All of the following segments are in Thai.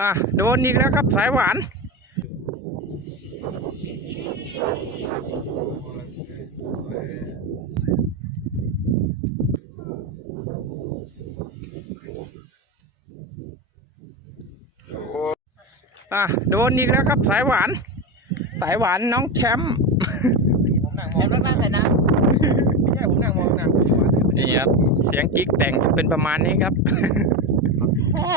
อะโดนอีกแล้วครับสายหวาน อะโดนอีกแล้วครับสายหวาน สายหวานน้องแชมป์แชมป์นั่งใส่น้แค่ผมนั่งมองน้ำอยู่ว่านี่ครับ เสียงกิ๊กแต่งเป็นประมาณนี้ครับำ แค่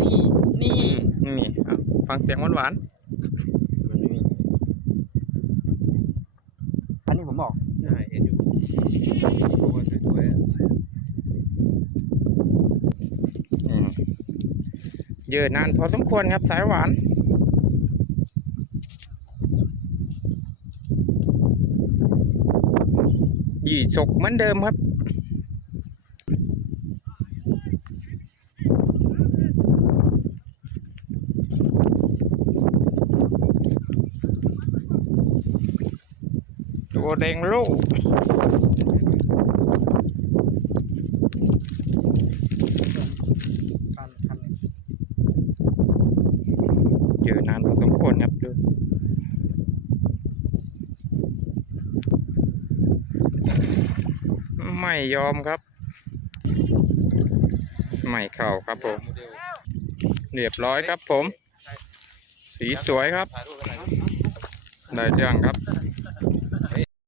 นี่ นี่นี่อะฟังเสียงหวานหวานอันนี้ผมบอก ใช่เห็นอยู่ตัวสวยๆอืมเยอะนานพอสมควรครับสายหวาน ยี่สกเหมือนเดิมครับ ตัวแดงโลูกเยอนานพอสมควรครับดูไม่ยอมครับ ไม่เข้าครับผม เรียบร้อยครับผม สีสวยครับ ได้เรื่องครับ